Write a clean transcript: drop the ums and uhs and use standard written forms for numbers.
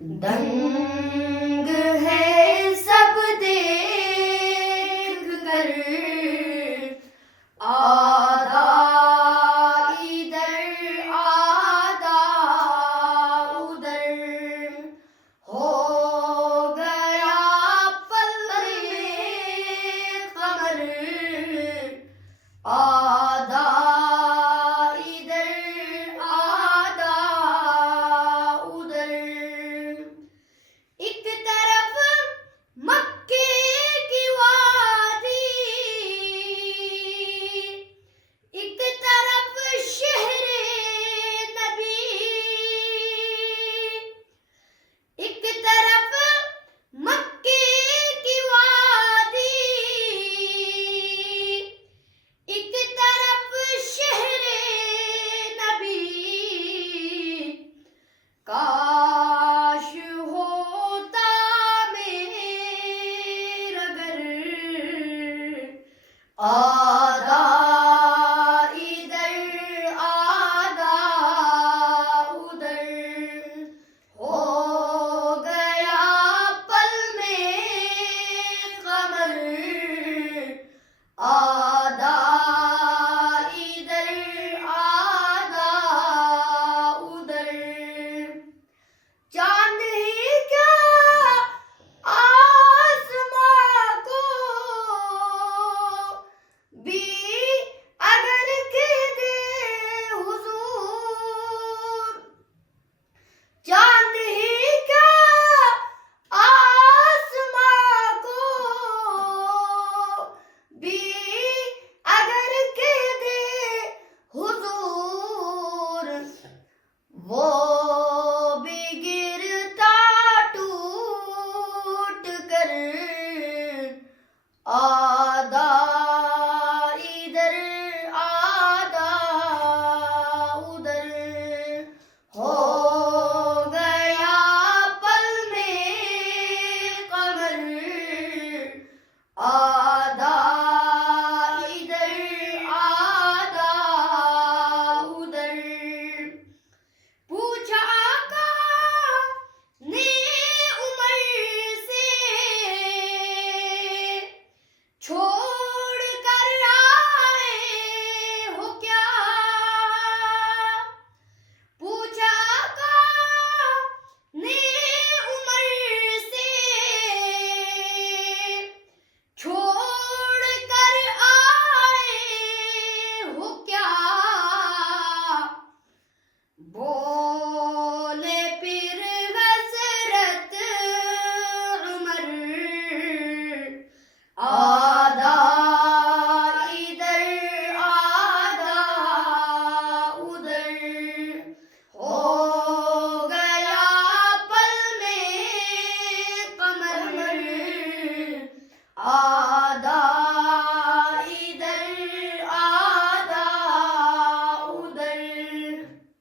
دنگ ہے سب دیکھ کر آدھا ادھر آدھا ادھر ہو گیا پل میں قمر آدھا ادھر آدھا ادھر ایک طرف مکے کی وادی ایک طرف شہر نبی ایک طرف مکے کی وادی ایک طرف شہر نبی کاش ہوتا میرا گھر آدھا ادھر آدھا ادھر ہو گیا پل میں قمر آدھا ادھر آدھا ادھر چاند ہی کیا آسماں کو بھی اگر کہہ دے حضور چاند ہی کیا آسماں کو بھی اگر کہہ دے حضور وہ بھی گرتا ٹوٹ کر آدھا ادھر آدھا ادھر ہو گیا پل میں قمر آدھا ادھر آدھا ادھر پوچھا آقا نے عمر سے چھوڑ کر آئے ہو کیا پوچھا آقا نے عمر سے چھوڑ کر آئے ہو کیا بولے پھر حضرت عمر آدھا ادھر آدھا ادھر ہو گیا پل میں قمر آدھا